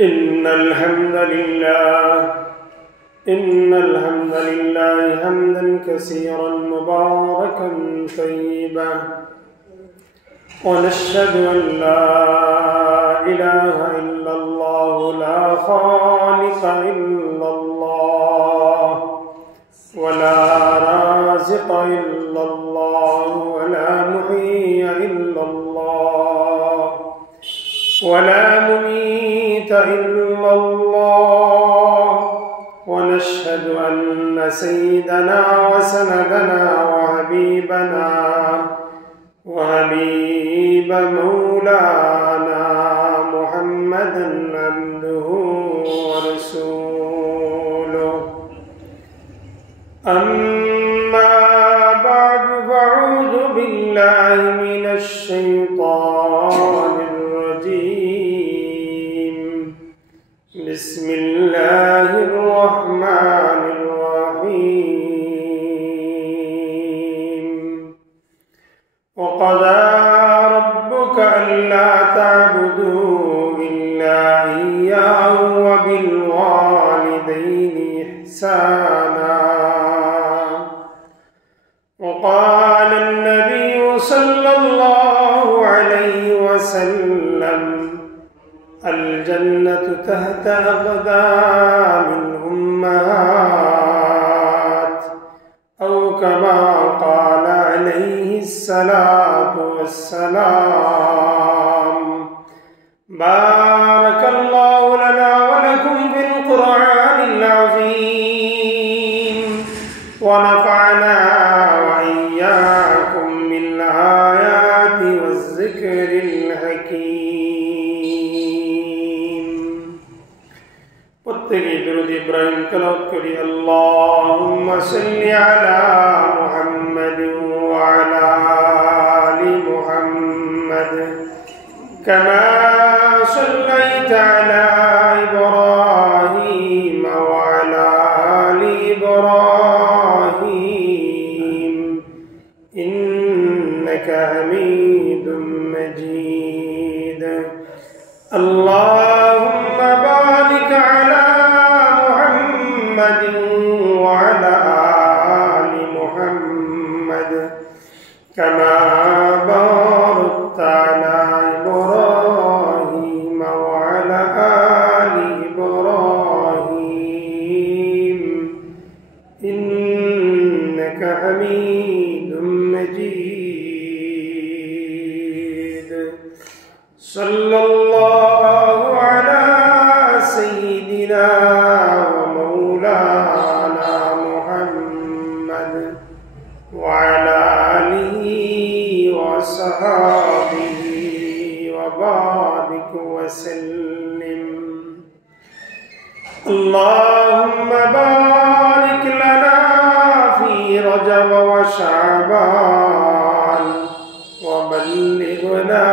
إن الحمد لله حمدا كثيرا مباركا طيبا ونشهد أن لا إله إلا الله لا خالق إلا الله ولا رازق إلا الله ولا محيي إلا الله ولا مميت إلا الله ونشهد أن سيدنا وسندنا وحبيب مولانا محمدا عبده ورسوله أما بعد فأعوذ بالله من الشيطان الرجيم بسم الله الرحمن الرحيم وقضى ربك ألا تعبدوا إلا إياه وبالوالدين إحسانا وقال النبي صلى الله عليه وسلم الجنة تحت أقدام الأمهات أو كما قال عليه الصلاة والسلام بارك الله لنا ولكم في القرآن العظيم ونفعنا وإياكم بالآيات والذكر الحكيم প্রত্যেকে দরুদ ইব্রাহিম তেলাওয়াত করি আল্লাহুম্মা সাল্লি আলা মুহাম্মাদ ওয়া আলা আলি মুহাম্মাদ কামা সাল্লাইতা আলা ইব্রাহিম ওয়া আলা আলি ইব্রাহিম ইন্নাকা হামিদুম মাজিদ اللهم بارك على محمد وعلى آل محمد كما باركت على إبراهيم وعلى آل إبراهيم إنك حميد مجيد صلى الله على سيدنا ومولانا محمد وعلى آله وصحبه وبارك وسلم اللهم بارك لنا في رجب وشعبان وبلغنا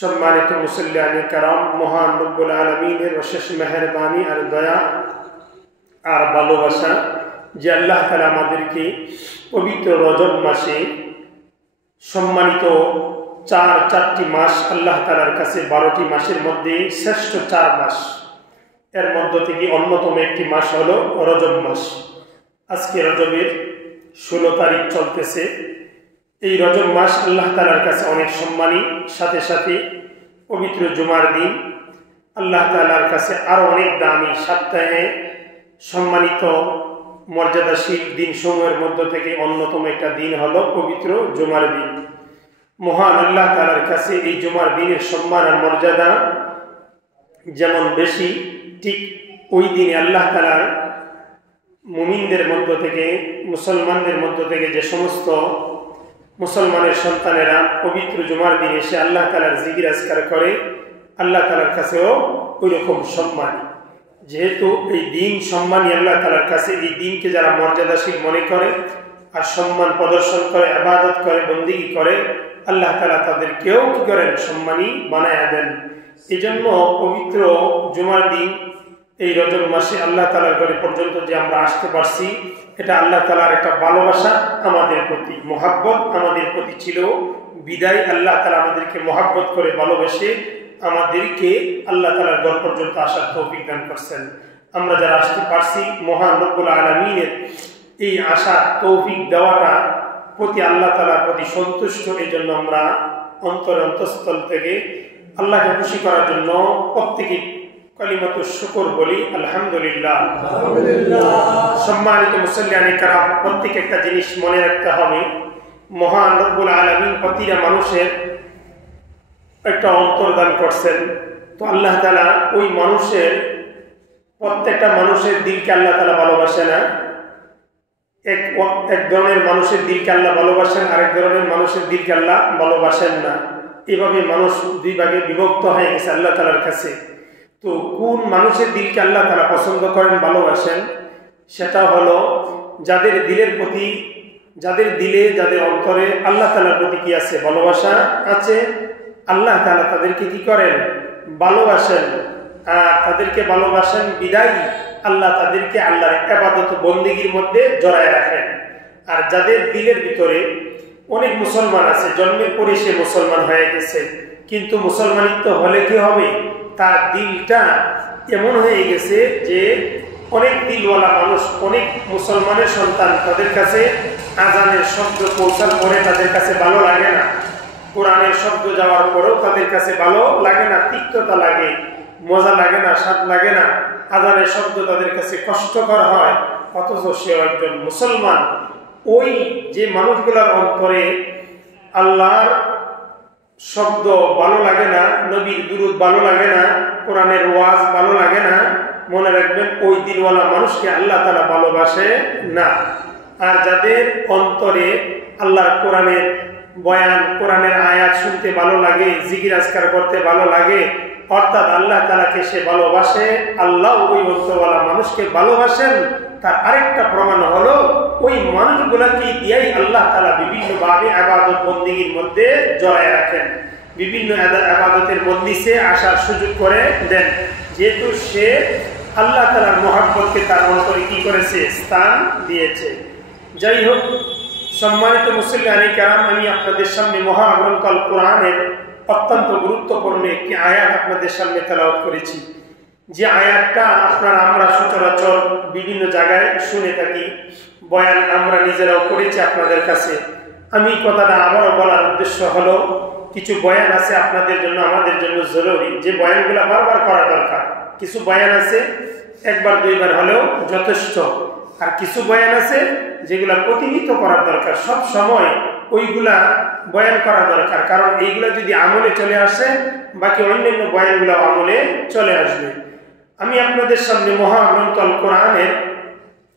সম্মানিত মুসল্লিয়ানে কেরাম, মহান রব্বুল আলামিনের অশেষ মেহেরবানি আর দয়া আর ভালোবাসা যে আল্লাহ তাআলা আমাদেরকে পবিত্র রজব মাসে সম্মানিত চারটি মাস আল্লাহ তাআলার কাছে 12টি মাসের মধ্যে শ্রেষ্ঠ 4 মাস, এর মধ্য থেকে অন্যতম একটি মাস হলো রজব মাস। আজকে রজবের 16 তারিখ চলতেছে। এই রজব মাস আল্লাহ তাআলার কাছে অনেক সম্মানী, সাথে সাথে পবিত্র জুমার দিন আল্লাহ তাআলার কাছে আরো অনেক দামি। সপ্তাহে সম্মানিত মর্যাদাশীল দিন সমূহের মধ্য থেকে অন্যতম একটা দিন হলো পবিত্র জুমার দিন। মহান আল্লাহ তাআলার কাছে এই জুমার দিনের সম্মান আর মর্যাদা যেমন বেশি, ঠিক ওই দিনে আল্লাহ তাআলা মুমিনদের মধ্য থেকে, মুসলমানদের মধ্য থেকে যে সমস্ত মুসলমানের সন্তানেরা পবিত্র জুমার দিনে এসে আল্লাহ তাআলার জিকির আজকার করে, আল্লাহ তাআলার কাছেও ওই রকম সম্মান। যেহেতু এই দিন সম্মানী আল্লাহ তাআলার কাছে, এই দিনকে যারা মর্যাদাশীল মনে করে আর সম্মান প্রদর্শন করে, ইবাদত করে, বন্দেগী করে, আল্লাহ তাআলা তাদেরকেও কি করেন? সম্মানী বানায়া দেন। এই জন্য পবিত্র জুমার দিন এই রজব মাসে আল্লাহ তাআলার ঘরে পর্যন্ত যে আমরা আসতে পারছি, এটা আল্লাহ তাআলার একটা ভালোবাসা আমাদের প্রতি, মহাব্বত আমাদের প্রতি ছিল। বিদায় আল্লাহ তাআলা আমাদেরকে মহাব্বত করে ভালোবেসে আমাদেরকে আল্লাহ তাআলার ঘর পর্যন্ত আসার তৌফিক দান করছেন। আমরা যারা আসতে পারছি, মহান রব্বুল আলামিনের এই আশা তৌফিক দেওয়াটা প্রতি আল্লাহ তাআলার প্রতি সন্তুষ্ট। এই জন্য আমরা অন্তঃস্থল থেকে আল্লাহকে খুশি করার জন্য প্রত্যেকে কালিমাতু শুকর বলি, আলহামদুলিল্লাহ। সম্মানিত মুসল্লিয়ানে কেরাম, প্রত্যেক একটা জিনিস মনে রাখতে হবে, মহান রব্বুল আলামিন প্রতিটা মানুষের একটা অন্তর্দান করছেন। তো আল্লাহ তাআলা ওই মানুষের, প্রত্যেকটা মানুষের দিলকে আল্লাহ তাআলা ভালোবাসে না। এক ধরনের মানুষের দিলকে আল্লাহ ভালোবাসেন, আরেক ধরনের মানুষের দিলকে আল্লাহ ভালোবাসেন না। এভাবে মানুষ দুই ভাগে বিভক্ত হয়ে গেছে আল্লাহ তাআলার কাছে। তো কোন মানুষের দিলকে আল্লাহ তাআলা পছন্দ করেন, ভালোবাসেন, সেটা হলো যাদের দিলের প্রতি, যাদের দিলে, যাদের অন্তরে আল্লাহ তাআলার প্রতি কি আছে, ভালোবাসা আছে। আল্লাহ তাআলা তাদেরকে কি করেন, ভালোবাসেন। আর তাদেরকে ভালোবাসেন বিদায় আল্লাহ তাদেরকে আল্লাহর ইবাদত বন্দেগীর মধ্যে জড়ায় রাখেন। আর যাদের দিলের ভিতরে, অনেক মুসলমান আছে জন্মের পরে সে মুসলমান হয়ে গেছে, কিন্তু মুসলমানিত্ব হলে কি হবে, তার দিলটা এমন হয়ে গেছে যে অনেক দিলওয়ালা মানুষ, অনেক মুসলমানের সন্তান, তাদের কাছে আজানের শব্দ পৌঁছার পরে তাদের কাছে ভালো লাগে না, কোরআনের শব্দ যাওয়ার পরেও তাদের কাছে ভালো লাগে না, তিক্ততা লাগে, মজা লাগে না, স্বাদ লাগে না, আজানের শব্দ তাদের কাছে কষ্টকর হয়। অথচ সে একজন মুসলমান। ওই যে মানুষগুলোর অন্তরে আল্লাহর শব্দ ভালো লাগে না, নবীর দুরূদ ভালো লাগে না, কোরআনের ওয়াজ ভালো লাগে না, মনে রাখবেন ওই দিলওয়ালা মানুষকে আল্লাহ তাআলা ভালোবাসে না। আর যাদের অন্তরে আল্লাহর কোরআনের বয়ান, কোরআনের আয়াত শুনতে ভালো লাগে, জিকির আজকার করতে ভালো লাগে, অর্থাৎ আল্লাহ তাআলাকে সে ভালোবাসে, আল্লাহ ওই অন্তরওয়ালা মানুষকে ভালোবাসেন, তার আরেকটা প্রমাণ হলো ওই মানুষগুলোকে দিয়েই আল্লাহ তাআলা বিভিন্নভাবে ইবাদত বন্দেগীর মধ্যে জড়ায় রাখেন, বিভিন্ন ইবাদতের মজলিসে আসার সুযোগ করে দেন, যেহেতু সে আল্লাহ তাআলার মহব্বতকে তার অন্তরে কি করেছে, স্থান দিয়েছে। যাই হোক, সম্মানিত মুসল্লিয়ানে কেরাম, আমি আপনাদের সামনে মহাগ্রন্থ আল কোরআনের অত্যন্ত গুরুত্বপূর্ণ একটি আয়াত আপনাদের সামনে তেলাওয়াত করেছি। যে আয়াতটা আমরা সচরাচর বিভিন্ন জায়গায় শুনে থাকি, বয়ান আমরা নিজেরাও করেছি আপনাদের কাছে। আমি কথাটা আবারও বলার উদ্দেশ্য হলো, কিছু বয়ান আছে আপনাদের জন্য, আমাদের জন্য জরুরি, যে বয়ানগুলো বারবার করা দরকার। কিছু বয়ান আছে একবার দুইবার হলেও যথেষ্ট, আর কিছু বয়ান আছে যেগুলা প্রতিনিয়ত করার দরকার, সব সময় ওইগুলা বয়ান করা দরকার। কারণ এইগুলা যদি আমলে চলে আসে, বাকি অন্যান্য বয়ানগুলো আমলে চলে আসবে। আমি আপনাদের সামনে মহাগ্রন্থ আল কোরআনের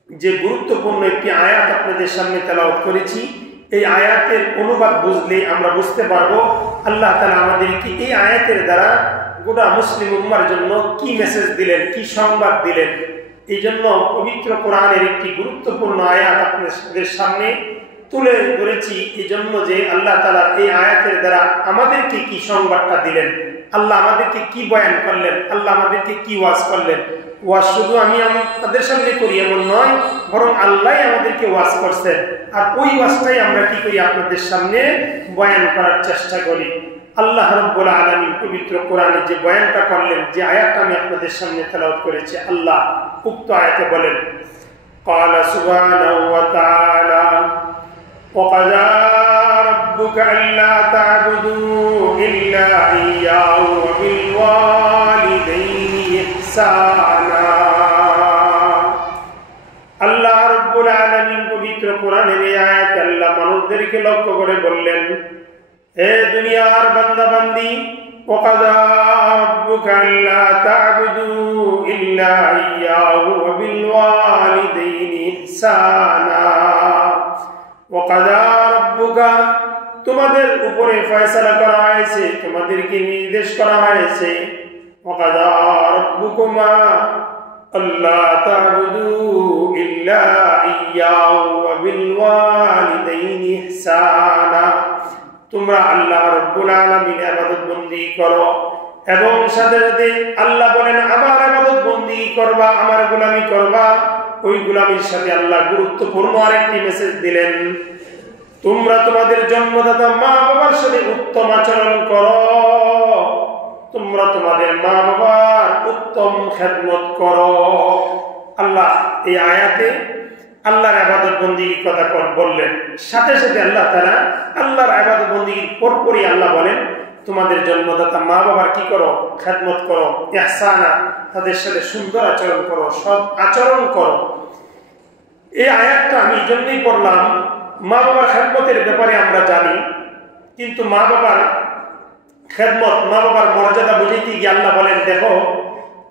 যে গুরুত্বপূর্ণ একটি আয়াত আপনাদের সামনে তেলাওয়াত করেছি, এই আয়াতের অনুবাদ বুঝলে আমরা বুঝতে পারবো আল্লাহ তাআলা আমাদেরকে এই আয়াতের দ্বারা গোটা মুসলিম উম্মার জন্য কি মেসেজ দিলেন, কি সংবাদ দিলেন। এই জন্য পবিত্র কোরআনের একটি গুরুত্বপূর্ণ আয়াত আপনাদের সামনে তুলে ধরেছি, এই জন্য যে আল্লাহ তাআলা এই আয়াতের দ্বারা আমাদেরকে কি সংবাদটা দিলেন, আল্লাহ আমাদেরকে কি বয়ান করলেন, আল্লাহ আমাদেরকে কি ওয়াজ করলেন। ওয়াজ শুধু আমি আপনাদের সামনে করি এমন নয়, বরং আল্লাহ আমাদেরকে ওয়াজ করছেন, আর ওই ওয়াজটাই আমরা কি করি, আপনাদের সামনে বয়ান করার চেষ্টা করি। আল্লাহ রাব্বুল আলামিন পবিত্র কোরআনে যে বয়ানটা করলেন, যে আয়াতটা আমি আপনাদের সামনে তেলাওয়াত করেছি, আল্লাহ উক্ত আয়াতে বলেন, قال سبحانه وتعالى وقضى ربك ألا تعبدوا إلا إياه وبالوالدين إحسانا। আল্লাহ রাব্বুল আলামিন পবিত্র কোরআনের এই আয়াতে আল্লাহ মানুষদেরকে লক্ষ্য করে বললেন, হে দুনিয়ার বান্দা বান্দি, وقضى ربك ألا تعبدوا إلا إياه وبالوالدين إحسانا। وقضى ربك, তোমাদের উপরে ফয়সালা করা হয়েছে, তোমাদেরকে নির্দেশ করা হয়েছে, وقضى ربكما ألا تعبدوا إلا إياه وبالوالدين إحسانا। তোমরা আল্লাহ রাব্বুল আলামিনের ইবাদত বন্দেগী করো এবং সাথে সাথে আল্লাহ বলেন আমার ইবাদত বন্দেগী করবা, আমার গোলামি করবা। ওই গোলামির সাথে আল্লাহ গুরুত্বপূর্ণ আরেকটি মেসেজ দিলেন, তোমরা তোমাদের জন্মদাতা মা বাবার সাথে উত্তম আচরণ করো, তোমরা তোমাদের মা বাবার উত্তম খেদমত করো। আল্লাহ এই আয়াতে আল্লাহর ইবাদত বন্দেগীর কথা বললেন, সাথে সাথে আল্লাহ তাআলা আল্লাহর ইবাদত বন্দেগীর পরপরই আল্লাহ বলেন তোমাদের জন্মদাতা মা বাবার কি করো, খেদমত করো, ইহসানা, তাদের সাথে সুন্দর আচরণ করো, সৎ আচরণ করো। এই আয়াতটা আমি এই জন্যই পড়লাম, মা বাবার খেদমতের ব্যাপারে আমরা জানি, কিন্তু মা বাবার খেদমত, মা বাবার মর্যাদা বুঝাইতে গিয়ে আল্লাহ বলেন দেখো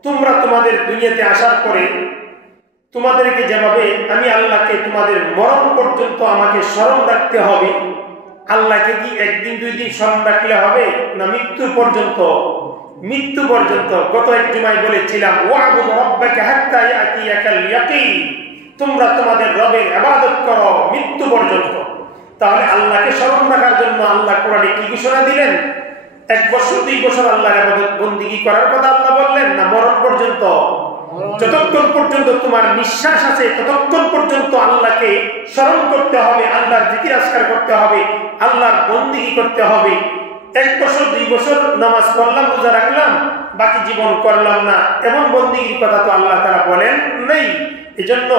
তোমরা তোমাদের দুনিয়াতে আসার পরে তোমাদেরকে যেভাবে আমি আল্লাহকে তোমাদের মরণ পর্যন্ত আমাকে স্মরণ রাখতে হবে, আল্লাহকে কি একদিন দুই দিন স্মরণ রাখলে হবে না মৃত্যু পর্যন্ত? মৃত্যু পর্যন্ত। গত এক জুমায় বলেছিলাম ওয়াবুদ রাব্বাকা হাত্তা ইয়াতিয়াকাল ইয়াকিন, তোমরা তোমাদের রবের ইবাদত করো মৃত্যু পর্যন্ত। তাহলে আল্লাহকে স্মরণ রাখার জন্য আল্লাহ কোরআনে কি ঘোষণা দিলেন? 1 বছর 2 বছর আল্লাহর ইবাদত বন্দেগী করার কথা আল্লাহ বললেন না মরণ পর্যন্ত? যতক্ষণ পর্যন্ত তোমার নিঃশ্বাস আছে ততক্ষণ পর্যন্ত আল্লাহকে স্মরণ করতে হবে, আল্লাহর জিকির আজকার করতে হবে, আল্লাহর বন্দেগী করতে হবে। 1 বছর 2 বছর নামাজ পড়লাম, রোজা রাখলাম, বাকি জীবন করলাম না, এমন বন্দেগীর কথা তো আল্লাহ তাআলা বলেন নেই। এজন্য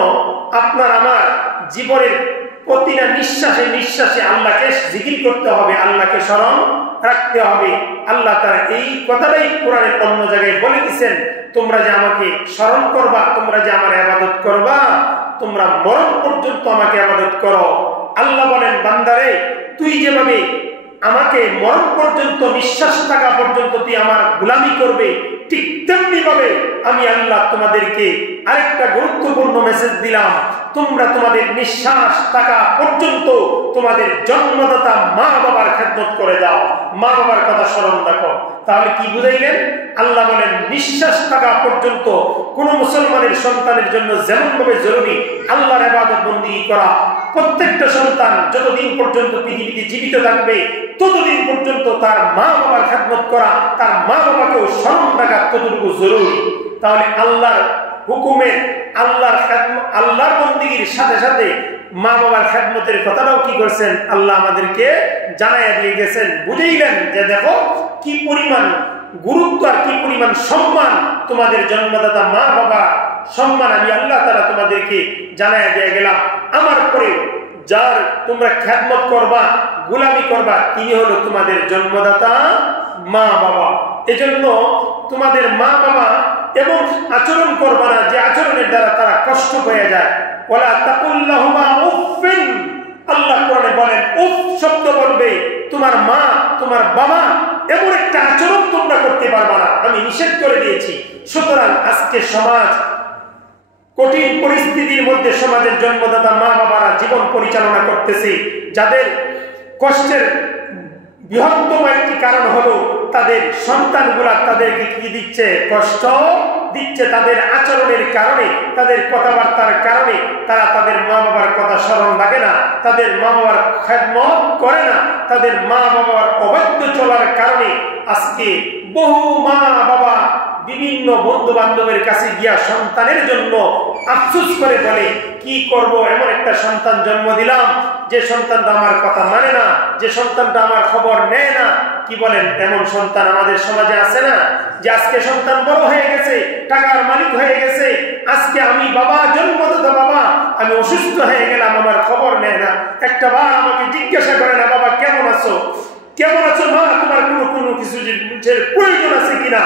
আপনার আমার জীবনের প্রতিটা নিঃশ্বাসে নিঃশ্বাসে আল্লাহকে জিকির করতে হবে, আল্লাহকে স্মরণ রাখতে হবে। আল্লাহ তাআলা এই কথাটাই কোরআনের অন্য জায়গায় বলে দিয়েছেন, তোমরা যে আমাকে স্মরণ করবা, তোমরা যে আমার ইবাদত করবা, তোমরা মরণ পর্যন্ত আমাকে ইবাদত করো। আল্লাহ বলেন বান্দারে তুই যেভাবে আমাকে মরণ পর্যন্ত নিঃশ্বাস থাকা পর্যন্ত তুই আমার গোলামি করবে, ঠিক তেমনি ভাবে আমি আল্লাহ তোমাদেরকে আরেকটা গুরুত্বপূর্ণ মেসেজ দিলাম, তোমরা তোমাদের নিঃশ্বাস থাকা পর্যন্ত তোমাদের জন্মদাতা মা বাবার খেদমত করে যাও, মা বাবার কথা স্মরণ রাখো। তাহলে কি বুঝাইলেন? আল্লাহ বলেন নিঃশ্বাস থাকা পর্যন্ত কোন মুসলমানের সন্তানের জন্য যেমন ভাবে জরুরি আল্লাহর ইবাদত বন্দেগী করা, প্রত্যেকটা সন্তান যতদিন পর্যন্ত পৃথিবীতে জীবিত থাকবে ততদিন পর্যন্ত তার মা বাবার খেদমত করা, তার মা বাবাকেও স্মরণ রাখা ততটুকু জরুরি। তাহলে আল্লাহর হুকুমে আল্লাহর বন্দেগীর সাথে সাথে মা বাবার খেদমতের কথাটাও কি করছেন আল্লাহ আমাদেরকে জানাইয়া দিয়ে গেছেন, বুঝাইলেন যে দেখো কি পরিমাণ গুরুত্ব আর কি পরিমাণ সম্মান তোমাদের জন্মদাতা মা বাবা সম্মান আমি আল্লাহ তাআলা তোমাদেরকে জানাইয়া দিয়ে গেলাম। আমার পরে যার তোমরা খেদমত করবা, গোলামি করবা, তিনি হলো তোমাদের জন্মদাতা মা বাবা। এজন্য তোমাদের মা বাবা এবং আচরণ করবা না যে আচরণের দ্বারা তারা কষ্ট হয়ে যায়। ওয়ালা তাকুল্লাহুমা উফিন, আল্লাহ কোরআনে বলেন উফ শব্দ বলবে তোমার মা তোমার বাবা, এমন একটা আচরণ তোমরা করতে পারবা না, আমি নিষেধ করে দিয়েছি। সুতরাং আজকে সমাজ কঠিন পরিস্থিতির মধ্যে সমাজের জন্মদাতা মা বাবারা জীবন পরিচালনা করতেছে, যাদের কষ্টের বৃহত্তম একটি কারণ হলো তাদের সন্তানগুলা তাদেরকে কি দিচ্ছে, কষ্ট দিচ্ছে। তাদের আচরণের কারণে, তাদের কথাবার্তার কারণে তারা তাদের মা বাবার কথা স্মরণ রাখে না, তাদের মা বাবার খেদমত করে না, তাদের মা বাবার অবাধ্য চলার কারণে আজকে বহু মা বাবা বিভিন্ন বন্ধু বান্ধবের কাছে গিয়া সন্তানের জন্য আফসোস করে বলে কি করব, এমন একটা সন্তান জন্ম দিলাম যে সন্তানটা আমার কথা মানে না, যে সন্তানটা আমার খবর নেয় না। কি বলেন, এমন সন্তান আমাদের সমাজে আছে না? যে আজকে সন্তান বড় হয়ে গেছে, টাকার মালিক হয়ে গেছে, আজকে আমি বাবা, জন্মদাতা বাবা, আমি অসুস্থ হয়ে গেলাম, আমার খবর নেয় না, একটা বার আমাকে জিজ্ঞাসা করে না বাবা কেমন আছো, কেমন আছো মা, তোমার কোনো কিছু প্রয়োজন আছে কিনা,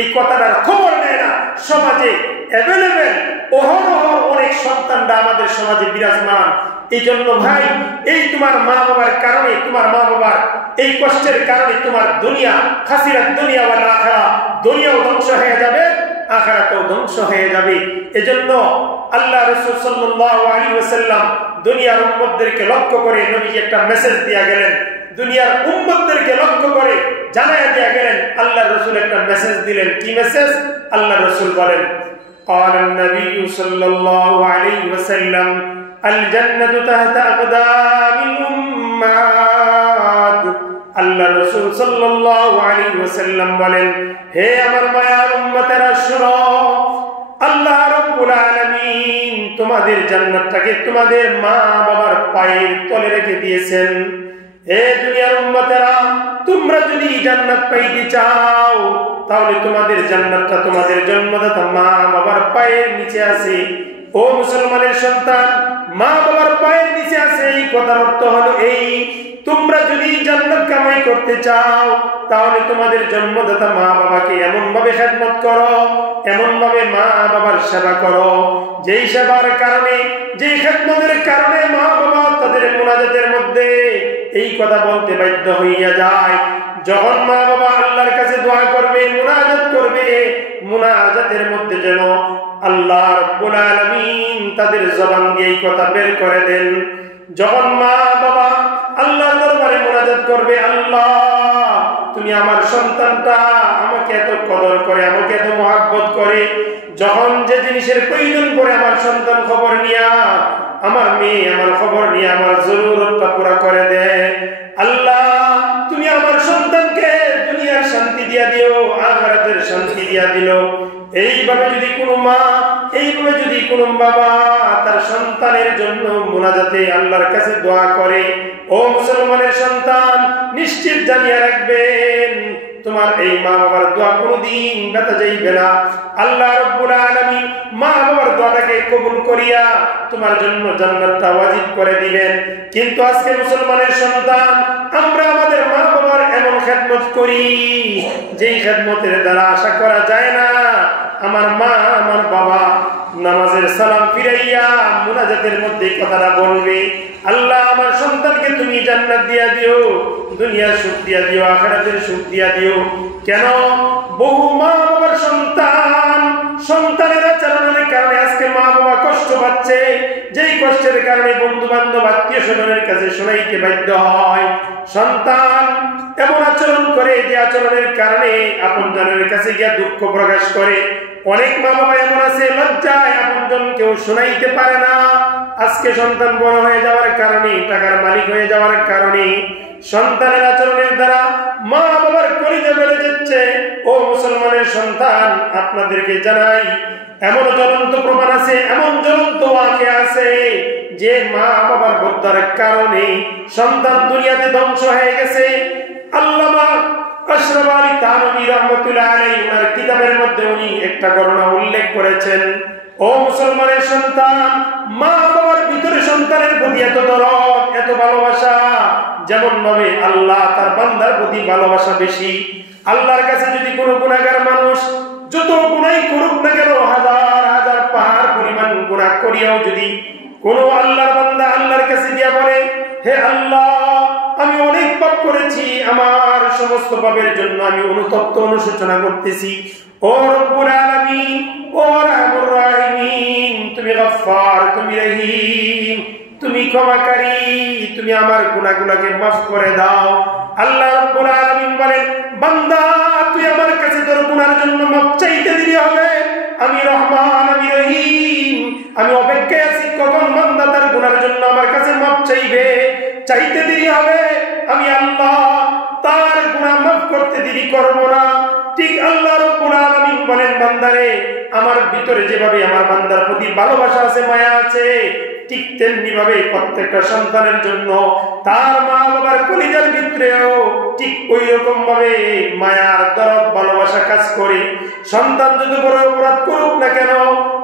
এই কথাটার খবর নেয় না। সমাজে অ্যাভেলেবেল অহরহ অনেক সন্তানরা আমাদের সমাজে বিরাজমান। এই জন্য ভাই, এই তোমার মা বাবার কারণে, তোমার মা বাবার এই কষ্টের কারণে তোমার দুনিয়া খাসিরাত দুনিয়া ওয়াল আখিরা, দুনিয়াও ধ্বংস হয়ে যাবে, আখিরাতও ধ্বংস হয়ে যাবে। এজন্য আল্লাহ রাসূল সাল্লাল্লাহু আলাইহি ওয়াসাল্লাম দুনিয়ার উম্মতদেরকে লক্ষ্য করে নবীজি একটা মেসেজ দিয়া গেলেন, দুনিয়ার উম্মতদেরকে লক্ষ্য করে জানায়া দিয়া গেলেন। আল্লাহ রাসূল একটা মেসেজ দিলেন। কি মেসেজ? আল্লাহ রাসূল বলেন قال النبي صلى الله عليه وسلم الجنة تحت أقدام الأمهات। আল্লাহ রাসূল সাল্লাল্লাহু আলাইহি ওয়াসাল্লাম বলেন, হে আমার মায়ার উম্মতেরা শুনো, আল্লাহ রাব্বুল আলামিন তোমাদের জান্নাতটাকে তোমাদের মা বাবার পায়ের তলে রেখে দিয়েছেন। হে দুনিয়ার উম্মতেরা, তোমরা যদি জান্নাত পাইতে চাও তাহলে তোমাদের জান্নাতটা তোমাদের জন্মদাতা মা বাবার পায়ের নিচে আছে। ও মুসলমানের সন্তান, মা বাবার পায়ের নিচে আছে, এই কথার অর্থ হলো এই, তোমরা যদি জান্নাত কামাই করতে চাও তাহলে তোমাদের জন্মদাতা মা বাবাকে এমন ভাবে খেদমত করো, এমন ভাবে মা বাবার সেবা করো, যেই সেবার কারণে, যেই খেদমতের কারণে মা বাবা তাদের মুনাজাতের মধ্যে এই কথা বলতে বাধ্য হইয়া যায়। যখন মা বাবা আল্লাহর কাছে দোয়া করবে, মুনাজাত করবে, মুনাজাতের মধ্যে যেন আল্লাহ রাব্বুল আলামিন তাদের জবান দিয়ে এই কথা বের করে দেন। যখন মা বাবা আল্লাহর দরবারে মুনাজাত করবে, আল্লাহ তুমি আমার সন্তানটা আমাকে এত কদর করে, আমাকে এত মহব্বত করে, যখন যে জিনিসের প্রয়োজন পড়ে আমার সন্তান খবর নিয়া, আমার মেয়ে আমার খবর নিয়ে আমার জরুরতটা পুরা করে দেয়, আল্লাহ তুমি আমার সন্তানকে দুনিয়ার শান্তি দিয়া দিও, আখিরাতের শান্তি দিয়া দিলো। এইভাবে যদি কোনো মা, এইভাবে যদি কোনো বাবা তার সন্তানের জন্য মুনাজাতে আল্লাহর কাছে দোয়া করে, ও মুসলমানের সন্তান নিশ্চিত জানিয়ে রাখবেন তোমার এই মা বাবার দোয়া কোনোদিন ব্যথা যাইবে না। আল্লাহ রাব্বুল আলামিন মা বাবার দোয়াটাকে কবুল করিয়া তোমার জন্য জান্নাতটা ওয়াজিব করে দিবেন। কিন্তু আজকে মুসলমানের সন্তান, আমরা আমাদের মা বাবার এমন খেদমত করি যেই খেদমতের দ্বারা আশা করা যায় না আমার মা আমার বাবা নামাজের সালাম ফিরাইয়া মুনাজাতের মধ্যে কথাটা বলবে, আল্লাহ আমার সন্তানকে তুমি জান্নাত দিয়া দিও, দুনিয়ার সুখ দিয়া দিও, আখিরাতের সুখ দিয়া দিও। কেন? বহু মা বাবার সন্তানের আচরণের কারণে আজকে মা বাবা কষ্ট পাচ্ছে, যেই কষ্টের কারণে বন্ধু বান্ধব আত্মীয় স্বজনের কাছে শোনাইতে বাধ্য হয়। সন্তান এমন আচরণ করে যে আচরণের কারণে আপনজনের কাছে গিয়া দুঃখ প্রকাশ করে। অনেক মা বাবা এমন আছে লজ্জায় আপনজন কেউ শোনাইতে পারে না। আজকে সন্তান বড় হয়ে যাওয়ার কারণে, টাকার মালিক হয়ে যাওয়ার কারণে সন্তানের আচরণের দ্বারা মা বাবার কলিজা বেড়ে যাচ্ছে। ও মুসলমানের সন্তান, আপনাদেরকে জানাই এমন জ্বলন্ত প্রমাণ আছে, এমন জ্বলন্ত ওয়াকে আছে যে মা বাবার বদ্দার কারণে সন্তান দুনিয়াতে ধ্বংস হয়ে গেছে। আল্লামা আশরাফ আলী থানভী রাহমাতুল্লাহ আলাইহি ওনার কিতাবের মধ্যে উনি একটা ঘটনা উল্লেখ করেছেন। ও মুসলমানের সন্তান, মা বাবার ভিতরে সন্তানের প্রতি এত দরদ, এত ভালোবাসা, যেমন ভাবে আল্লাহ তার বান্দার প্রতি ভালোবাসা বেশি। আল্লাহর কাছে যদি কোনো গুনাহগার মানুষ যত গুনাই করুক না কেন, হাজার হাজার পাহাড় পরিমাণ গুনাহ করিয়াও যদি কোনো আল্লাহর বান্দা আল্লাহর কাছে গিয়া বলে, হে আল্লাহ আমি অনেক পাপ করেছি, আমার সমস্ত পাপের জন্য আমি অনুতপ্ত, অনুশোচনা করতেছি, ও রব্বুল আলামিন, ও রাহমানুর রাহিমিন, তুমি গফফার, তুমি রহিম, তুমি ক্ষমাকারী, তুমি আমার গুনাহগুলোকে মাফ করে দাও। আল্লাহ রাব্বুল আলামিন বলেন, বান্দা তুই আমার কাছে তোর গুনাহের জন্য মাফ চাইতে দিবি হবে, আমি রহমান, আমি রহিম, আমি অপেক্ষায় আছি কখন বান্দা তার গুনাহের জন্য আমার কাছে মাফ চাইবে। চাইতে দেরি হবে, আমি আল্লাহ তার গুনাহ মাফ করতে দেরি করব না। ঠিক আল্লাহ রাব্বুল আলামিন বলেন, বান্দারে আমার ভিতরে যেভাবে আমার বান্দার প্রতি ভালোবাসা আছে, মায়া আছে, ঠিক তেমনি ভাবে প্রত্যেকটা সন্তানের জন্য তার মা বাবার কলিজার ভিতরেও ঠিক ওই রকম ভাবে মায়ার দরদ ভালোবাসা কাজ করে। সন্তান যত বড় অপরাধ করুক না কেন,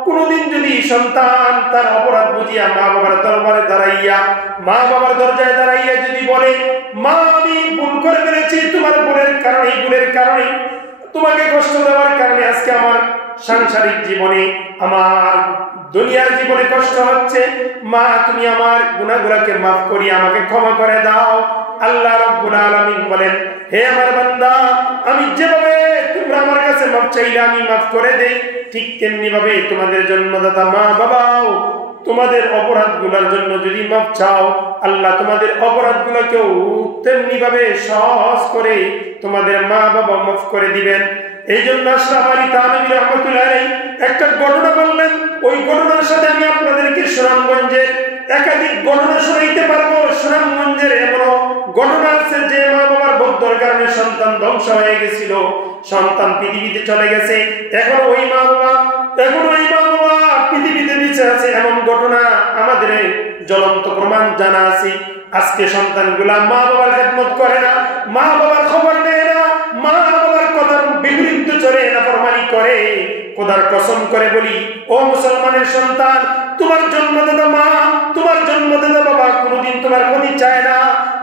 কোনদিন যদি সন্তান তার অপরাধ বুঝিয়া মা বাবার দরবারে দাঁড়াইয়া, মা বাবার দরজায় দাঁড়াইয়া যদি বলে, মা আমি ভুল করে ফেলেছি, তোমার ভুলের কারণে, ভুলের কারণে, তোমাকে কষ্ট দেওয়ার কারণে আজকে আমার সাংসারিক জীবনে, আমার দুনিয়ার জীবনে কষ্ট হচ্ছে, মা তুমি আমার গুনাহগুলোকে মাফ করি আমাকে ক্ষমা করে দাও। আল্লাহ রাব্বুল আলামিন বলেন, হে আমার বান্দা, আমি যেভাবে তোমরা আমার কাছে মাফ চাইলে আমি মাফ করে দেই, ঠিক তেমনি ভাবে তোমাদের জন্মদাতা মা বাবাও তোমাদের অপরাধগুলোর জন্য যদি মাফ চাও, আল্লাহ তোমাদের অপরাধগুলোকেও তেমনি ভাবে সহজ করে তোমাদের মা বাবা মাফ করে দিবেন। এই জন্য আশরাফ আলী থানভী রাহমাতুল্লাহ আলাইহি একটা ঘটনা বললেন। ওই ঘটনার সাথে আমি আপনাদেরকে সুনামগঞ্জের একাধিক ঘটনা শোনাইতে পারবো। সুনামগঞ্জের এমন ঘটনা আছে যে মা বাবার বদ্ধর কারণে সন্তান ধ্বংস হয়ে গেছিল। সন্তান পৃথিবীতে চলে গেছে, এখন ওই মা বাবা পৃথিবীতে বেঁচে আছে, এমন ঘটনা আমাদের জ্বলন্ত প্রমাণ জানা আছে। আজকে সন্তানগুলা মা বাবার খেদমত করে না, মা বাবার খবর নেয় না, মা বাবার কথার বিপরীতে চলে, নাফরমানি করে। খোদার কসম করে বলি, ও মুসলমানের সন্তান, তোমার জন্মদাতা মা, তোমার জন্মদাতা বাবা কোনোদিন তোমার ক্ষতি চায় না।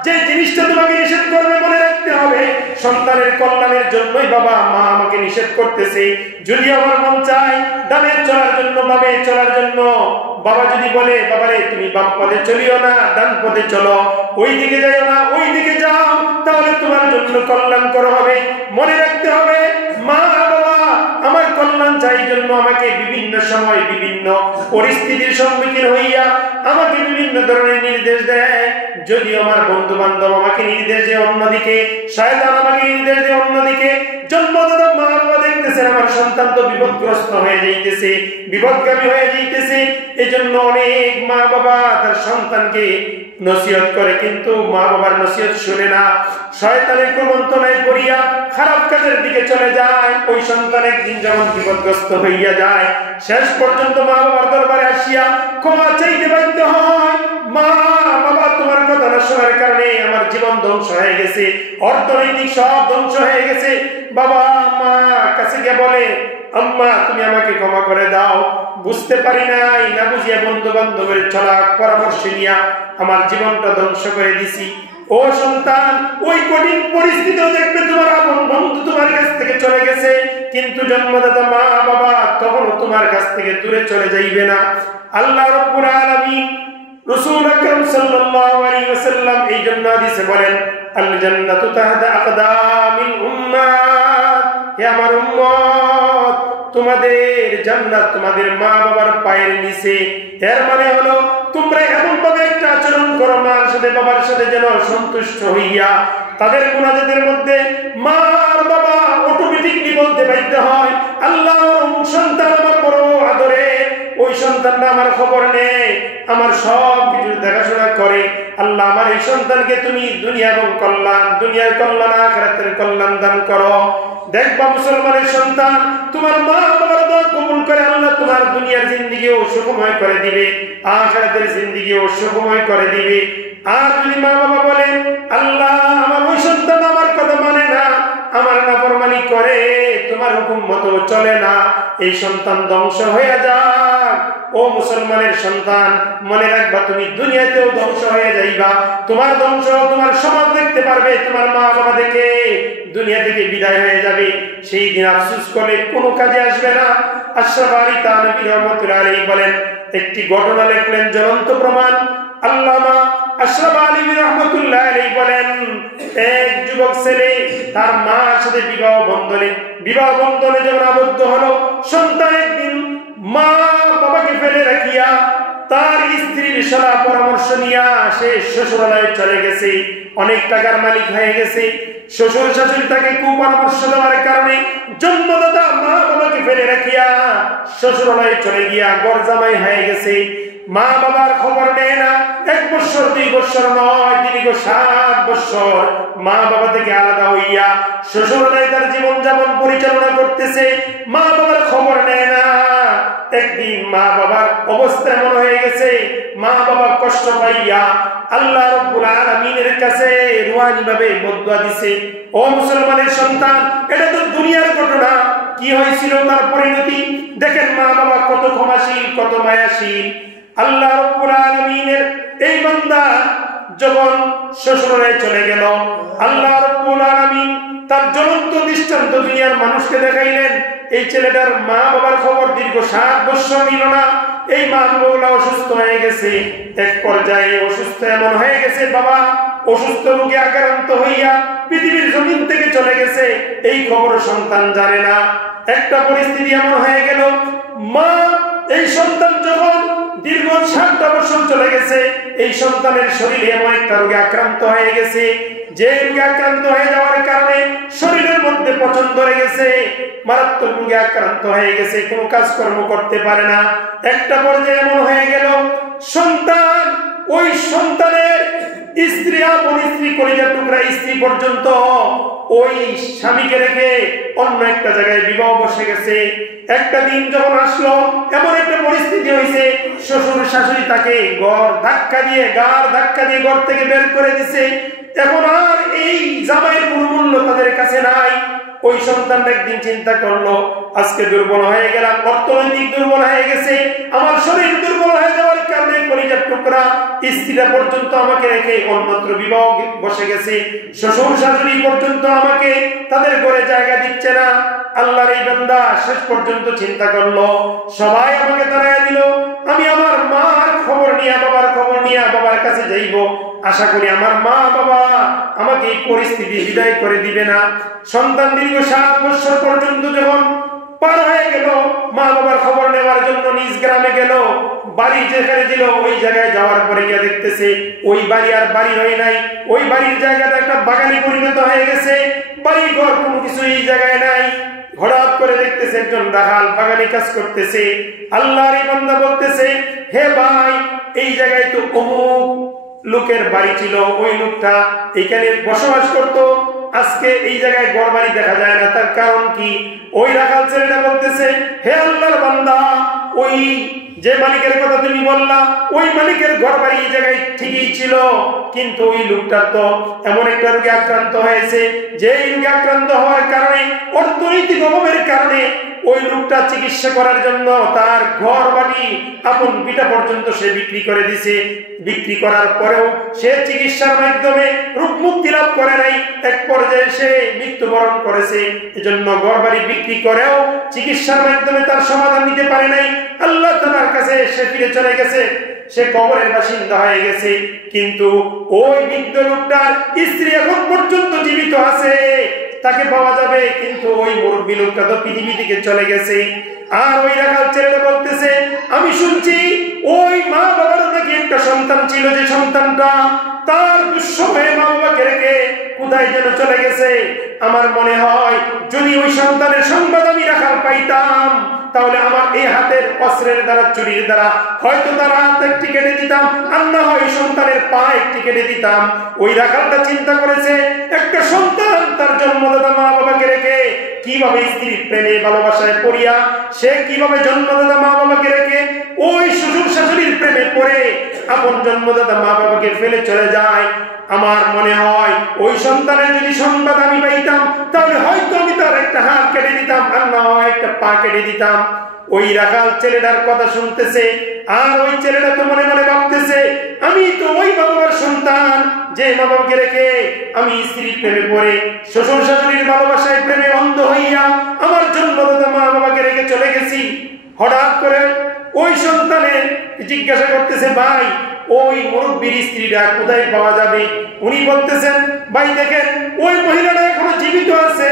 যে জিনিসটা তোমাকে নিষেধ করবে মনে রাখতে হবে, সন্তানের কল্যাণের জন্যই বাবা মা আমাকে নিষেধ করতেছে। যদি আমার মন চায় ডানে চলার জন্য, বামে চলার জন্য, বাবা যদি বলে বাবারে তুমি বাম পথে চলিও না, ডান পথে চলো, ওই দিকে যাইও না, ওই দিকে যাও, তাহলে তোমার জন্য কল্যাণকর হবে। মনে রাখতে হবে, মা বাবা আমার কল্যাণ চাই জন্য আমাকে বিভিন্ন সময় বিভিন্ন পরিস্থিতির সম্মুখীন হইয়া আমাকে বিভিন্ন ধরনের নির্দেশ দেয়। যদি আমার বন্ধু বান্ধব আমাকে নির্দেশ দেয় অন্যদিকে, শয়তান আমাকে নির্দেশ দেয় অন্যদিকে, জন্মদাতা মা বাবা দেখতেছেন আমার সন্তান তো বিপদগ্রস্ত হয়ে যাইতেছে, বিপদগামী হয়ে যাইতেছে, এই জন্য অনেক মা বাবা তার সন্তানকে নসিহত করে, কিন্তু মা বাবার নসিহত শুনে না, শয়তানের প্রবঞ্চনায় পড়িয়া খারাপ কাজের দিকে চলে যায়। ওই সন্তান একদিন যেমন বিপদগ্রস্ত হইয়া যায়, শেষ পর্যন্ত মা বাবার দরবারে আসিয়া ক্ষমা চাইতে বাধ্য হয়। মা বাবা তোমার কথা না শোনার কারণে আমার জীবন ধ্বংস হয়ে গেছে, অর্থনৈতিক সব ধ্বংস হয়ে গেছে। বাবা মা কাছে গিয়ে বলে, আম্মা তুমি আমাকে ক্ষমা করে দাও, বুঝতে পারি নাই, না বুঝিয়া বন্ধু বান্ধবের চলা পরামর্শ নিয়া আমার জীবনটা ধ্বংস করে দিছি। ও সন্তান, ওই কঠিন পরিস্থিতিও দেখবে তোমার আপন বন্ধু তোমার কাছ থেকে চলে গেছে, কিন্তু জন্মদাতা মা বাবা তখনও তোমার কাছ থেকে দূরে চলে যাইবে না। আল্লাহ রাব্বুল আলামিন রাসূল আকরাম সাল্লাল্লাহু আলাইহি ওয়াসাল্লাম এই জন্য হাদিসে বলেন, আল জান্নাতু তাহতা আকদামিল উম্মাত, হে আমার উম্মত, তোমাদের জান্নাত তোমাদের মা বাবার পায়ের নিচে। এর মানে হলো তোমরা এমন ভাবে একটা আচরণ করো মার সাথে বাবার সাথে যেন সন্তুষ্ট হইয়া তাদের গুনাহের মধ্যে মার বাবা অটোমেটিকলি বলতে বাধ্য হয়, আল্লাহর সন্তান আমার বড় আদরে, ওই সন্তানটা আমার খবর নেই, আমার সব কিছু দেখাশোনা করে। আল্লাহ আমার এই সন্তানকে তুমি দুনিয়া এবং কল্যাণ, দুনিয়ার কল্যাণ আখিরাতের কল্যাণ দান করো। দেখবা মুসলমানের সন্তান, তোমার মা বাবার দোয়া কবুল করে আল্লাহ তোমার দুনিয়ার জিন্দেগিও সুখময় করে দিবে, আখিরাতের জিন্দেগিও সুখময় করে দিবে। আর যদি মা বাবা বলে, আল্লাহ আমার ওই সন্তান আমার কথা মানে না, আমার নাফরমানি করে, তোমার হুকুম মতো চলে না, এই সন্তান ধ্বংস হয়ে যাক। ও মুসলমানের সন্তান, মনে রাখবা তুমি দুনিয়াতেও ধ্বংস হয়ে যাইবা, তোমার ধ্বংস তোমার সমাজ দেখতে পারবে, তোমার মা বাবা দেখে দুনিয়া থেকে বিদায় হয়ে যাবে, সেই দিন আফসোস করে কোনো কাজে আসবে না। আশরাফ আলী থানভী রাহমাতুল্লাহ আলাইহি বলেন, একটি ঘটনা লিখলেন জ্বলন্ত প্রমাণ। আল্লামা আশরাফ আলী রাহমাতুল্লাহ আলাইহি বলেন, এক যুবক ছেলে তার মার সাথে বিবাহ বন্ধনে যখন আবদ্ধ হলো, সন্তান একদিন মা বাবাকে ফেলে রাখিয়া তার স্ত্রীর সারা পরামর্শ নিয়া সে শ্বশুরালয়ে চলে গেছে, অনেক টাকার মালিক হয়ে গেছে। শ্বশুর শাশুড়ি তাকে কুপরামর্শ দেওয়ার কারণে জন্মদাতা মা বাবাকে ফেলে রাখিয়া শ্বশুরালয়ে চলে গিয়া গরজামাই হয়ে গেছে। মা বাবার খবর নেয় না, 1 বছর 2 বছর নয়, দীর্ঘ 7 বছর মা বাবা থেকে আলাদা হইয়া শ্বশুরালয়ে তার জীবন যাপন পরিচালনা করতেছে, মা বাবার খবর নেয় না। একদিন মা বাবার অবস্থা এমন হয়ে গেছে, মা বাবা কষ্ট পাইয়া আল্লাহ রাব্বুল আলামিনের কাছে রুহানি ভাবে বদদুয়া দিছে। ও মুসলমানের সন্তান, এটা তো দুনিয়ার ঘটনা, কি হয়েছিল তার পরিণতি দেখেন। মা বাবা কত ক্ষমাশীল, কত মায়াশীল। আল্লাহ রাব্বুল আলামিনের এই বান্দা যখন শ্বশুরালয়ে চলে গেল, আল্লাহ রাব্বুল আলামিন তার জ্বলন্ত দৃষ্টান্ত দুনিয়ার মানুষকে দেখাইলেন। এই ছেলেটার মা বাবার খবর দীর্ঘ 7 বছর নিল না, এই মা বাবা অসুস্থ হয়ে গেছে। এক পর্যায়ে অসুস্থ এমন হয়ে গেছে, বাবা অসুস্থ রোগে আক্রান্ত হইয়া পৃথিবীর জমিন থেকে চলে গেছে, এই খবর সন্তান জানে না। একটা পরিস্থিতি এমন হয়ে গেল, মা এই সন্তান যখন দীর্ঘ 7টা বছর চলে গেছে, এই সন্তানের শরীরে এমন একটা রোগে আক্রান্ত হয়ে গেছে, যে রোগে আক্রান্ত হয়ে যাওয়ার কারণে শরীরের মধ্যে পচন ধরে গেছে, মারাত্মক রোগে আক্রান্ত হয়ে গেছে, কোনো কাজকর্ম করতে পারে না। একটা পর্যায়ে এমন হয়ে গেল, সন্তান ওই সন্তানের স্ত্রী, আপন স্ত্রী, কলিজার টুকরা স্ত্রী পর্যন্ত ওই স্বামীকে রেখে অন্য একটা জায়গায় বিবাহ বসে গেছে। একটা দিন যখন আসলো, এমন একটা পরিস্থিতি হয়েছে, শ্বশুর শাশুড়ি তাকে গাড় ধাক্কা দিয়ে ঘর থেকে বের করে দিছে। এখন আর এই জামাইয়ের কোনো মূল্য তাদের কাছে নাই। ওই সন্তানটা একদিন চিন্তা করলো, আজকে দুর্বল হয়ে গেলাম, অর্থনৈতিক দুর্বল হয়ে গেছে, আমার শরীর দুর্বল হয়ে যাওয়ার কারণে কলিজার টুকরা স্ত্রীরা পর্যন্ত আমাকে রেখে অন্যত্র বিবাহ বসে গেছে, শ্বশুর শাশুড়ি পর্যন্ত আমাকে তাদের ঘরে জায়গা দিচ্ছে না। আল্লাহর এই বান্দা শেষ পর্যন্ত চিন্তা করলো, সবাই আমাকে তাড়াইয়া দিল, আমি আমার মার খবর নিয়ে, বাবার খবর নিয়ে বাবার কাছে যাইব, আশা করি আমার মা বাবা আমাকে এই পরিস্থিতি বিদায় করে দিবে না। সন্তান দীর্ঘ 7 বছর পর্যন্ত যখন পার হয়ে গেল, মা বাবার খবর নেওয়ার জন্য নিজ গ্রামে গেল, বাড়ি যেখানে দিল ওই জায়গায় যাওয়ার পরে গিয়ে দেখতেছে ওই বাড়ি আর বাড়ি হয় নাই, ওই বাড়ির জায়গাটা একটা বাগানে পরিণত হয়ে গেছে, বাড়ি ঘর কোনো কিছু এই জায়গায় নাই। হঠাৎ করে দেখতেছে একজন রাখাল বাগানে কাজ করতেছে। আল্লাহর এই বান্দা বলতেছে, হে ভাই, এই জায়গায় তো অমুক লোকের বাড়ি ছিল, ওই লোকটা এখানে বসবাস করতো, আজকে এই জায়গায় ঘর বাড়ি দেখা যায় না, তার কারণ কি? ওই রাখাল ছেলেটা বলতেছে, হে আল্লাহর বান্দা, ওই যে মালিকের কথা তুমি বললা, ওই মালিকের ঘর বাড়ি এই জায়গায় ঠিকই ছিল, কিন্তু ওই লোকটার তো এমন একটা রোগে আক্রান্ত হয়েছে, যে রোগে আক্রান্ত হওয়ার কারণে, অর্থনৈতিক অভাবের কারণে ওই লোকটা চিকিৎসা করার জন্য তার ঘর বাড়ি, আপন পিতা পর্যন্ত সে বিক্রি করে দিছে। বিক্রি করার পরেও সে চিকিৎসার মাধ্যমে রোগ মুক্তি লাভ করে নাই, এক পর্যায়ে সে মৃত্যুবরণ করেছে। এজন্য ঘর বাড়ি বিক্রি করেও চিকিৎসার মাধ্যমে তার সমাধান নিতে পারে নাই। আল্লাহ তাআলার কাছে সে ফিরে চলে গেছে, সে কবরের বাসিন্দা হয়ে গেছে। কিন্তু ওই বৃদ্ধ লোকটার স্ত্রী এখন পর্যন্ত জীবিত আছে, তাকে পাওয়া যাবে, কিন্তু ওই মুরব্বী লোকটা তো পৃথিবী থেকে চলে গেছে। আর ওই রাখাল ছেলেটা বলতেছে, আমি শুনছি ওই মা বাবার নাকি একটা সন্তান ছিল, যে সন্তানটা তার দুঃসময়ে মা বাবাকে রেখে কোথায় যেন চলে গেছে। আমার মনে হয় যদি ওই সন্তানের সংবাদ আমি রাখাল পাইতাম, তাহলে আমার এই হাতের অস্ত্রের দ্বারা, চুরির দ্বারা হয়তো তার হাত একটি কেটে দিতাম, আর না হয় সন্তানের পা একটি কেটে দিতাম। ওই রাখালটা চিন্তা করেছে, একটা সন্তান তার জন্মদাতা মা বাবাকে রেখে কিভাবে স্ত্রীর প্রেমে ভালোবাসায় পড়িয়া, সে কিভাবে জন্মদাতা মা বাবাকে রেখে ওই শ্বশুর শাশুড়ির প্রেমে পড়ে আপন জন্মদাতা মা বাবাকে ফেলে চলে যায়। আমার মনে হয় ওই সন্তানের যদি সংবাদ আমি পাইতাম, তাহলে হয়তো আমি তার একটা হাত কেটে দিতাম, আর না হয় একটা পা কেটে দিতাম। ওই রাখাল ছেলেটার কথা শুনতেছে, আর ওই ছেলেটা তো মনে মনে ভাবতেছে, আমি তো ওই বাবার সন্তান, যে মা বাবাকে রেখে আমি স্ত্রীর প্রেমে পড়ে, শ্বশুর শাশুড়ির ভালোবাসায় প্রেমে অন্ধ হইয়া আমার জন্মদাতা মা বাবাকে রেখে চলে গেছি। হঠাৎ করে ওই সন্তানে জিজ্ঞাসা করতেছে, ভাই, ওই মুরব্বীর স্ত্রীরা কোথায় পাওয়া যাবে? উনি বলতেছেন, ভাই দেখেন, ওই মহিলাটা এখনো জীবিত আছে,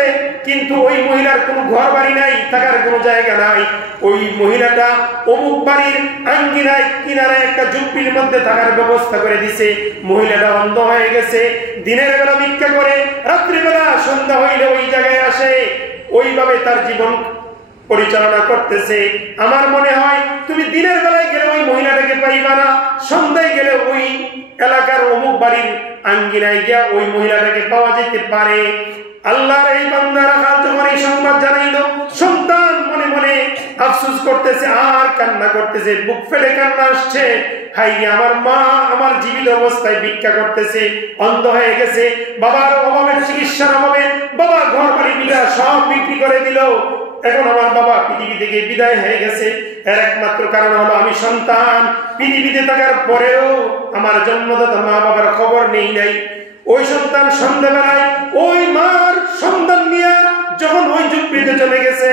কিন্তু ওই মহিলার কোনো ঘর বাড়ি নাই, থাকার কোনো জায়গা নাই। ওই মহিলাটা অমুক বাড়ির আঙ্গিনায় কিনারে একটা ঝুপড়ির মধ্যে থাকার ব্যবস্থা করে দিছে। মহিলাটা অন্ধ হয়ে গেছে, দিনের বেলা ভিক্ষা করে, রাত্রিবেলা সন্ধ্যা হইলে ওই জায়গায় আসে, ওইভাবে তার জীবন পরিচালনা করতেছে। আমার মনে হয় তুমি দিনের বেলায় গেলে ওই মহিলাটাকে পাইবা না, সন্ধ্যায় গেলে ওই এলাকার অমুক বাড়ির আঙ্গিনায় গিয়া ওই মহিলাটাকে পাওয়া যেতে পারে। আল্লাহর এই বান্দা রাখাল যখন এই সংবাদ জানাইল, সন্তান মনে মনে আফসোস করতেছে আর কান্না করতেছে, বুক ফেটে কান্না আসছে। হাই, আমার মা আমার জীবিত অবস্থায় ভিক্ষা করতেছে, অন্ধ হয়ে গেছে, বাবার অভাবের চিকিৎসার অভাবে বাবা ঘর বাড়ি বিলা সব বিক্রি করে দিল, এখন আমার বাবা পৃথিবী থেকে বিদায় হয়ে গেছে। এর একমাত্র কারণ হলো আমি সন্তান, পৃথিবীতে থাকার পরেও আমার জন্মদাতা মা বাবার খবর নেই নাই। ওই সন্তান সন্ধ্যাবেলায় ওই মার সন্তান নিয়ে যখন ওই ঝুপড়িতে চলে গেছে,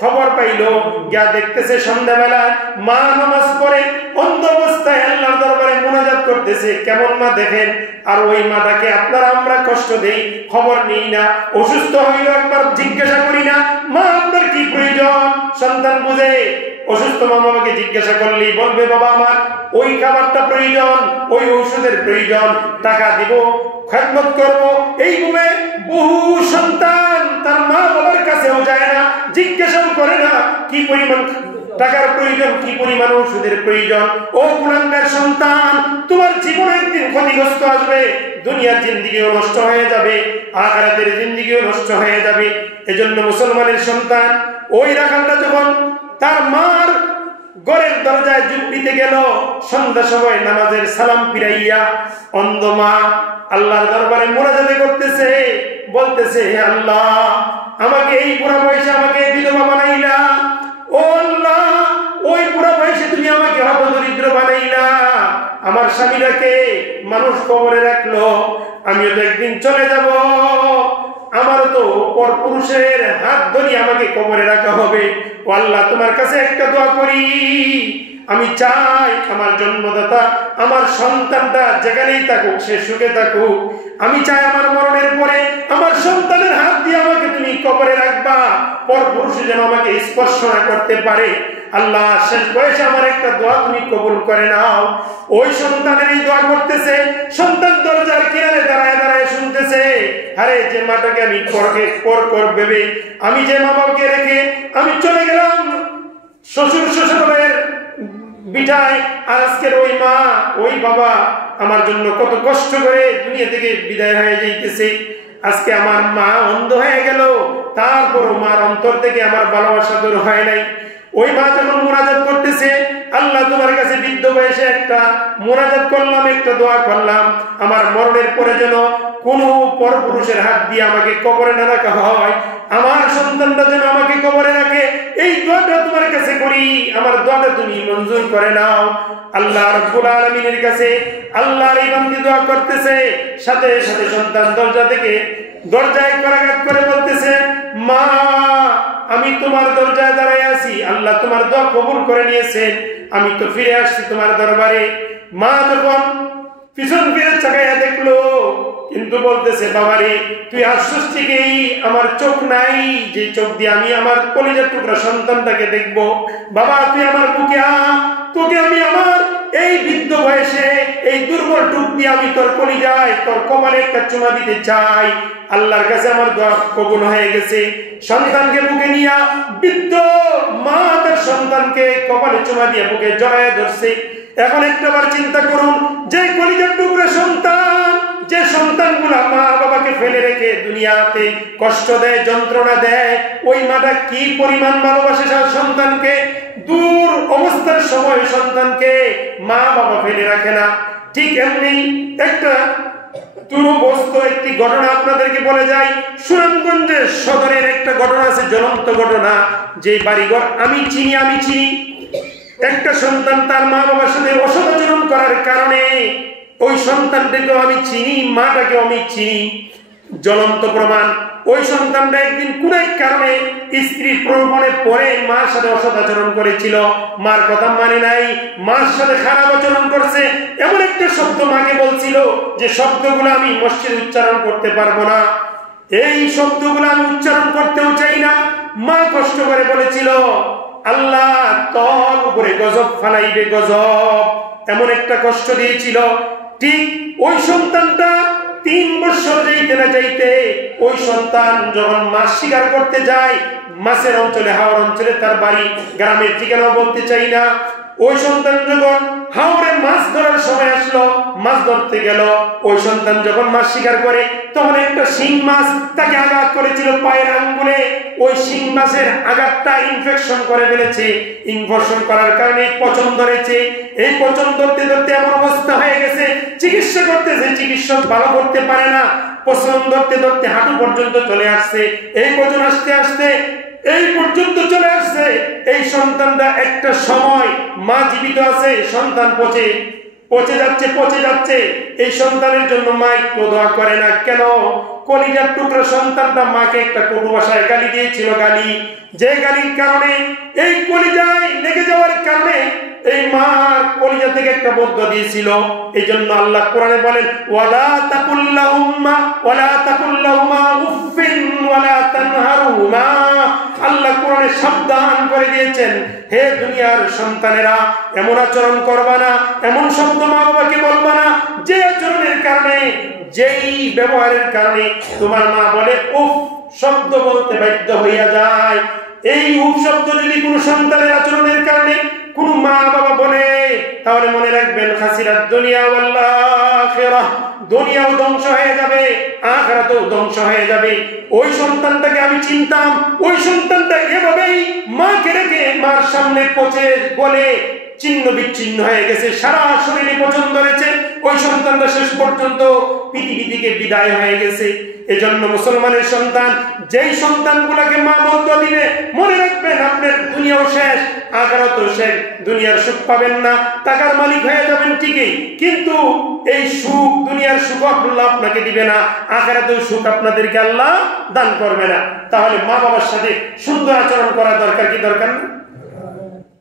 খবর পাইল, গিয়া দেখতেছে সন্ধ্যাবেলায় মা নামাজ পড়ে অন্ধ অবস্থায় আল্লাহর দরবারে মুনাজাত করতেছে। কেমন মা দেখেন, আর ওই মাটাকে আপনারা আমরা কষ্ট দেই, খবর নেই না, অসুস্থ হইল একবার জিজ্ঞাসা করি না, মা আপনার কি প্রয়োজন? সন্তান বুঝে, অসুস্থ মা বাবাকে জিজ্ঞাসা করলেই বলবে, বাবা আমার ওই খাবারটা প্রয়োজন, ওই ঔষধের প্রয়োজন, টাকা দিব, খেদমত করবো। এইভাবে বহু সন্তান তার মা বাবার কাছেও যায় না, জিজ্ঞাসাও করে না কি পরিমাণ টাকার প্রয়োজন, কি পরিমাণ ওষুধের প্রয়োজন। ও কুলাঙ্গার সন্তান, তোমার জীবন একদিন ক্ষতিগ্রস্ত আসবে, দুনিয়ার জিন্দেগিও নষ্ট হয়ে যাবে, আখিরাতের জিন্দেগিও নষ্ট হয়ে যাবে। এজন্য মুসলমানের সন্তান, ওই রাখালটা যখন তার মার ঘরের দরজায় যোগ দিতে গেল, সন্ধ্যা সময় নামাজের সালাম ফিরাইয়া অন্ধ মা আল্লাহর দরবারে মুনাজাত করতেছে, বলতেছে, আল্লাহ আমাকে এই বুড়া বয়সে আমাকে বিধবা বানাইলা, ও আল্লাহ ওই বুড়া বয়সে তুমি আমাকে হতদরিদ্র বানাইলা, আমার স্বামীটাকে মানুষ কবরে রাখলো, আমিও তো একদিন চলে যাব, আমারও তো পর পুরুষের হাত ধরে আমাকে কবরে রাখা হবে। ও আল্লাহ তোমার কাছে একটা দোয়া করি, আমি চাই আমার জন্মদাতা আমার সন্তানটা যেখানেই থাকুক সে সুখে থাকুক, আমি চাই আমার মরণের পরে আমার সন্তানের হাত দিয়ে আমাকে তুমি কবরে রাখবা, পর পুরুষে যেন আমাকে স্পর্শ না করতে পারে। আল্লাহ শেষ বয়সে আমার একটা দোয়া তুমি কবুল করে নাও। ওই সন্তানের এই দোয়া করতেছে, সন্তান দরজার কিনারে দাঁড়ায় দাঁড়ায় শুনতেছে, আরে যে মাটাকে আমি পর ভেবে আমি যে মা বাবাকে রেখে আমি চলে গেলাম শ্বশুর শ্বশুরের বিটায়, আজকের ওই মা ওই বাবা আমার জন্য কত কষ্ট করে দুনিয়া থেকে বিদায় হয়ে যাইতেছে, আজকে আমার মা অন্ধ হয়ে গেল, তারপরও মার অন্তর থেকে আমার ভালোবাসা দূর হয় নাই। ওই মা যখন মুনাজাত করতেছে, আল্লাহ তোমার কাছে বৃদ্ধ বয়সে একটা মুনাজাত করলাম, একটা দোয়া করলাম, আমার মরণের পরে যেন কোন পরপুরুষের হাত দিয়ে আমাকে কবরে না রাখা হয়, আমার সন্তানটা যেন আমাকে কবরে রাখে, এই দোয়াটা তোমার কাছে করি, আমার দোয়াটা তুমি মঞ্জুর করে নাও। আল্লাহ রাব্বুল আলামিনের কাছে আল্লাহর এই বান্দী দোয়া করতেছে, সাথে সাথে সন্তান দরজায় করাঘাত করে বলতেছে, মা আমি তোমার দরজায় দাঁড়ায় আছি, আল্লাহ তোমার দোয়া কবুল করে নিয়েছেন, আমি তো ফিরে আসছি তোমার দরবারে। মা যখন পিছন ফিরে চাকাইয়া দেখলো, কিন্তু বলতেছে, বাবারে তুই আসছিস ঠিকই, আমার চোখ নাই যে চোখ দিয়ে আমি আমার কলিজার টুকরা সন্তানটাকে দেখবো, বাবা তুই আমার বুকে আ, তোকে আমি আমার এই বৃদ্ধ বয়সে এই দুর্বল টুক দিয়ে আমি তোর কলিজায় তোর কপালে একটা চুমা দিতে চাই। আল্লাহর কাছে আমার দোয়া কবুল হয়ে গেছে। সন্তানকে বুকে নিয়া বৃদ্ধ মা তার সন্তানকে কপালে চুমা দিয়ে বুকে জড়ায় ধরছে। এখন একটাবার চিন্তা করুন, যে কলিজার টুকরা সন্তান, যে সন্তানগুলা মা বাবাকে ফেলে রেখে দুনিয়াতে কষ্ট দেয়, যন্ত্রণা দেয়, ওই মাটা কি পরিমাণ ভালোবাসে সন্তানকে, দূর অবস্থার সময় সন্তানকে মা বাবা ফেলে রাখে না। ঠিক এমনি একটা দুরবস্থ একটি ঘটনা আপনাদেরকে বলে যাই। সুনামগঞ্জের সদরের একটা ঘটনা আছে, জ্বলন্ত ঘটনা, যে বাড়িঘর আমি চিনি। একটা সন্তান তার মা বাবার সাথে অসদাচরণ করার কারণে ওই সন্তানটাকেও আমি চিনি, মাটাকেও আমি চিনি। জ্বলন্ত প্রমাণ, ওই সন্তানটা একদিন কোন এক কারণে স্ত্রীর প্রলোভনের পরে মার সাথে অসদাচরণ করেছিল, মার কথা মানে নাই, মার সাথে খারাপ আচরণ করছে, এমন একটা শব্দ মাকে বলছিল যে শব্দগুলো আমি মসজিদে উচ্চারণ করতে পারবো না, এই শব্দগুলো আমি উচ্চারণ করতেও চাই না। মা কষ্ট করে বলেছিল, আল্লাহ তোর উপরে গজব ফালাইবে, গজব, এমন একটা কষ্ট দিয়েছিল। ঠিক ওই সন্তানটা 3 বছর যাইতে না যাইতে ওই সন্তান যখন মাছ শিকার করতে যায়, মাছের অঞ্চলে, হাওড় অঞ্চলে তার বাড়ি, গ্রামের ঠিকানা বলতে চাই না, ওই সন্তান যখন হাওড়ে মাছ ধরার সময় আসলো, মাছ ধরতে গেল, ওই সন্তান যখন মাছ শিকার করে তখন একটা শিং মাছ তাকে আঘাত করেছিল পায়ের আঙ্গুলে। ওই শিং মাছের আঘাতটা ইনফেকশন করে ফেলেছে, ইনফেকশন করার কারণে পচন ধরেছে। এই পচন ধরতে ধরতে এমন অবস্থা হয়ে গেছে, চিকিৎসা করতেছে, চিকিৎসক ভালো করতে পারে না, পচন ধরতে ধরতে হাঁটু পর্যন্ত চলে আসছে। এই পচন আসতে আসতে এই পর্যন্ত চলে আসছে। এই সন্তানটা একটা সময় মা জীবিত আছে, সন্তান পচে যাচ্ছে। এই সন্তানের জন্য মা একটু দোয়া করে না কেন? কলিজার টুকরা সন্তানটা মাকে একটা কটু ভাষায় গালি দিয়েছিল, গালি, যে গালির কারণে এই কলিজায় লেগে যাওয়ার কারণে এই মার কলিজা থেকে একটা বদদুয়া দিয়েছিল। এই জন্য আল্লাহ কোরআনে বলেন, ওয়ালা তাকুল্লাহুমা উফিন ওয়ালা তানহারুহুমা। আল্লাহ কোরআনে সাবধান করে দিয়েছেন, হে দুনিয়ার সন্তানেরা, এমন আচরণ করবা না, এমন শব্দ মা বাবাকে বলবা না, যে আচরণের কারণে, যেই ব্যবহারের কারণে তোমার মা বলে উফ শব্দ বলতে বাধ্য হইয়া যায়। এই উফ শব্দ যদি কোনো সন্তানের আচরণের কারণে কোনো মা বাবা বলে, তাহলে মনে রাখবেন খাসিরাত দুনিয়া ওয়াল আখিরাহ, দুনিয়াও ধ্বংস হয়ে যাবে, আখিরাতও ধ্বংস হয়ে যাবে। ওই সন্তানটাকে আমি চিনতাম, ওই সন্তানটা এভাবেই মাকে রেখে মার সামনে পচে গলে চিহ্ন বিচ্ছিন্ন হয়ে গেছে, সারা শরীরে পচন ধরেছে, ওই সন্তানটা শেষ পর্যন্ত পৃথিবী থেকে বিদায় হয়ে গেছে। এজন্য মুসলমানের সন্তান যেই সন্তানগুলোকে মা বলতে দিবে, মনে রাখবেন আপনার দুনিয়াও শেষ, আখিরাতও শেষ। দুনিয়ার সুখ পাবেন না, টাকার মালিক হয়ে যাবেন ঠিকই, কিন্তু এই সুখ, দুনিয়ার সুখ আল্লাহ আপনাকে দিবে না, আখিরাতেও সুখ আপনাদেরকে আল্লাহ দান করবে না। তাহলে মা বাবার সাথে সুন্দর আচরণ করা দরকার কি দরকার না?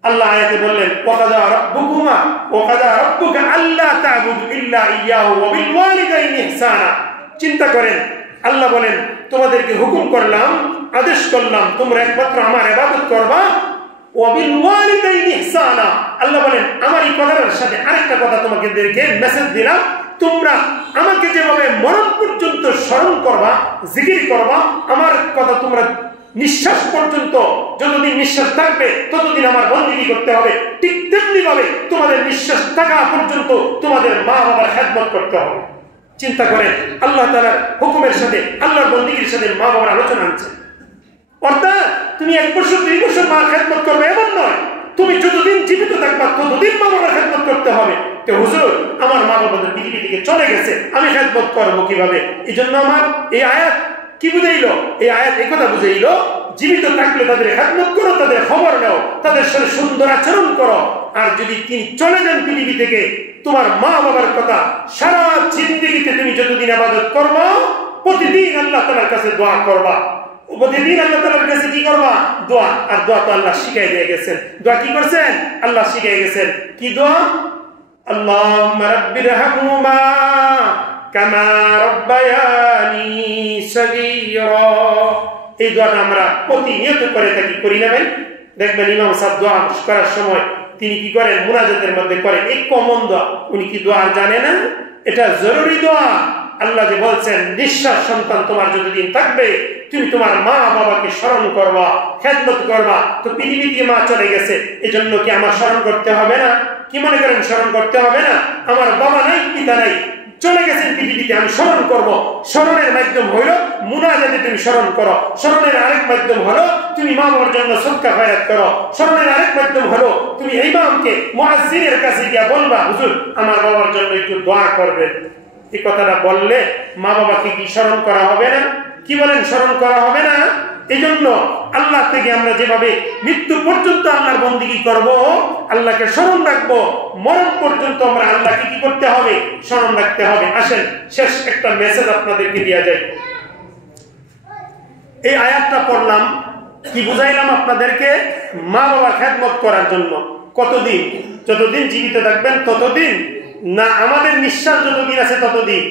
আল্লাহ আয়াতে বললেন ওয়াকাদা রাব্বুকুমা ওয়াকাদা রাব্বুকা আল্লা তা'বুদু ইল্লা ইয়্যাহু ওয়া বিল ওয়ালিদাইনি ইহসানা। চিন্তা করেন, আল্লাহ বলেন তোমাদেরকে হুকুম করলাম, আদেশ করলাম তোমরা একমাত্র আমার ইবাদত করবা, ওয়া বিল ওয়ালিদাইনি ইহসানা। আল্লাহ বলেন আমার এই কথার সাথে আরেকটা কথা তোমাদেরকে মেসেজ দিলাম, তোমরা আমাকে যেভাবে মরণ পর্যন্ত স্মরণ করবা, জিকির করবা, আমার কথা তোমরা নিঃশ্বাস পর্যন্ত, যতদিন নিঃশ্বাস থাকবে ততদিন আমার বন্দেগী করতে হবে, ঠিক তেমনি ভাবে তোমাদের নিঃশ্বাস থাকা পর্যন্ত তোমাদের মা বাবার খেদমত করতে হবে। চিন্তা করেন, আল্লাহ তাআলার হুকুমের সাথে, আল্লাহর বন্দেগীর সাথে মা বাবার আলোচনা আছে। অর্থাৎ তুমি 1 বছর 2 বছর মার খেদমত করবে এমন নয়, তুমি যতদিন জীবিত থাকবা ততদিন মা বাবার খেদমত করতে হবে। তো হুজুর আমার মা বাবা তো পৃথিবী থেকে চলে গেছে, আমি খেদমত করবো কিভাবে? এই জন্য আমার এই আয়াত কি বুঝাইলো? এই আয়াত এই কথা বুঝাইলো, জীবিত থাকলে তাদের খেদমত করো, তাদের খবর নাও, তাদের সাথে সুন্দর আচরণ করো। আর যদি তিনি চলে যান পৃথিবী থেকে, তোমার মা বাবার কথা সারা জিন্দেগিতে তুমি যতদিন ইবাদত করবা, প্রতিদিন আল্লাহ তাআলার কাছে দোয়া করবা, প্রতিদিন আল্লাহ তাআলার কাছে কি করবা? দোয়া। আর দোয়া তো আল্লাহ শিখাই দিয়ে গেছেন। দোয়া কি করছেন? আল্লাহ শিখাই গেছেন। কি দোয়া? আল্লাহুম্মা রাব্বিরহামহুমা কামা রাব্বায়ানি সগীরা। এই দোয়াটা আমরা প্রতিনিয়ত করে থাকি, করি না ভাই? দেখবেন ইমাম সাহেব দোয়া করার সময় তিনি কি করেন? মুনাজাতের মধ্যে করেন এই কমন দোয়া। উনি কি দোয়া জানে না? এটা জরুরি দোয়া। আল্লাহ যে বলছেন নিঃশ্বাস সন্তান তোমার যতদিন থাকবে তুমি তোমার মা বাবাকে স্মরণ করবা, খেদমত করবা। তো পৃথিবী দিয়ে মা চলে গেছে, এজন্য কি আমার স্মরণ করতে হবে না? কি মনে করেন স্মরণ করতে হবে না? আমার বাবা নাই, পিতা নাই, চলে গেছেন পৃথিবীতে, আমি স্মরণ করব। স্মরণের মাধ্যম হইল মুনাজাতে তুমি স্মরণ করো। স্মরণের আরেক মাধ্যম হলো তুমি মা বাবার জন্য সদকা খয়রাত করো। স্মরণের আরেক মাধ্যম হলো তুমি ইমামকে, মুয়াজ্জিনের কাছে গিয়া বলবা হুজুর আমার বাবার জন্য একটু দোয়া করবেন। এই কথাটা বললে মা বাবাকে কি স্মরণ করা হবে না? কি বলেন, স্মরণ করা হবে না? এই জন্য আল্লাহ থেকে আমরা যেভাবে মৃত্যু পর্যন্ত আল্লাহর বন্দেগী করব, আল্লাহকে স্মরণ রাখবো, মরণ পর্যন্ত আমরা আল্লাহকে কি করতে হবে? স্মরণ রাখতে হবে। আসেন শেষ একটা মেসেজ আপনাদেরকে দেওয়া যায়। এই আয়াতটা পড়লাম, কি বুঝাইলাম আপনাদেরকে? মা বাবার খেদমত করার জন্য। কতদিন? যতদিন জীবিত থাকবেন ততদিন না, আমাদের নিঃশ্বাস যতদিন আছে ততদিন,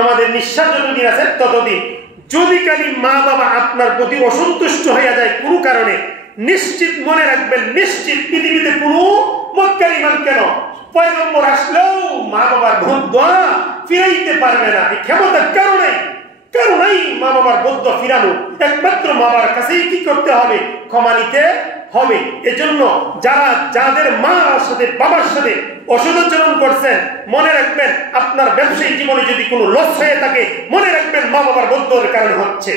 আমাদের নিঃশ্বাস যতদিন আছে ততদিন। যদি কালি মা বাবা আপনার প্রতি অসন্তুষ্ট হয়ে যায় কোনো কারণে, নিশ্চিত মনে রাখবেন, নিশ্চিত পৃথিবীতে কোনো মক্কার ইমান কেন পয়গম্বর আসলেও মা বাবার বদদোয়া ফিরাইতে পারবে না। এই ক্ষমতার কারণে মা বাবার বদদোয়া ফিরানো একমাত্র মা বাবার কাছেই কি করতে হবে? ক্ষমা নিতে হবে। এজন্য যাদের মার সাথে বাবার সাথে অসদাচরণ করছেন, মনে রাখবেন আপনার ব্যবসায়িক জীবনে যদি কোনো লস হয়ে থাকে, মনে রাখবেন মা বাবার বদদোয়ার কারণে হচ্ছে।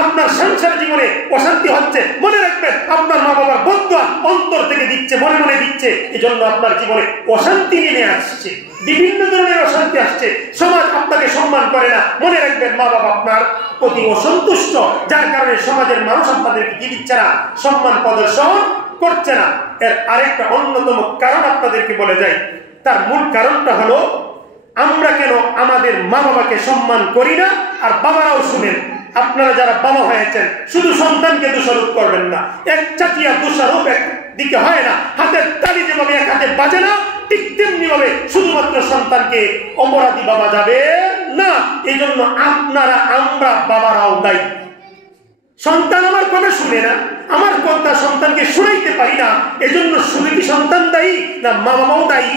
আপনার সংসার জীবনে অশান্তি হচ্ছে, মনে রাখবেন আপনার মা বাবার বদদোয়া অন্তর থেকে দিচ্ছে, মনে মনে দিচ্ছে। এজন্য আপনার জীবনে অশান্তি নেমে আসছে, বিভিন্ন ধরনের অশান্তি আসছে, সমাজ আপনাকে সম্মান করে না। মনে রাখবেন মা বাবা আপনার প্রতি অসন্তুষ্ট, যার কারণে সমাজের মানুষ আপনাদেরকে কি দিচ্ছে না? সম্মান প্রদর্শন করছে না। এর আরেকটা অন্যতম কারণ আপনাদেরকে বলে যাই। তার মূল কারণটা হলো আমরা কেন আমাদের মা বাবাকে সম্মান করি না? আর বাবারাও শুনেন, আপনারা যারা বাবা হয়েছেন শুধু সন্তানকে দোষারোপ করবেন না। এক চাটিয়া দোষারোপ একদিকে হয় না। হাতের তালি যেভাবে এক হাতে বাজে না, ঠিক তেমনি ভাবে শুধুমাত্র সন্তানকে অপরাধী বাবা যাবে না। এই জন্য আমরা বাবারাও দায়ী। সন্তান আমার কথা শুনে না, আমার কথা সন্তানকে শুনাইতে পারি না, এজন্য শুধু কি সন্তান দায়ী না মা বাবাও দায়ী?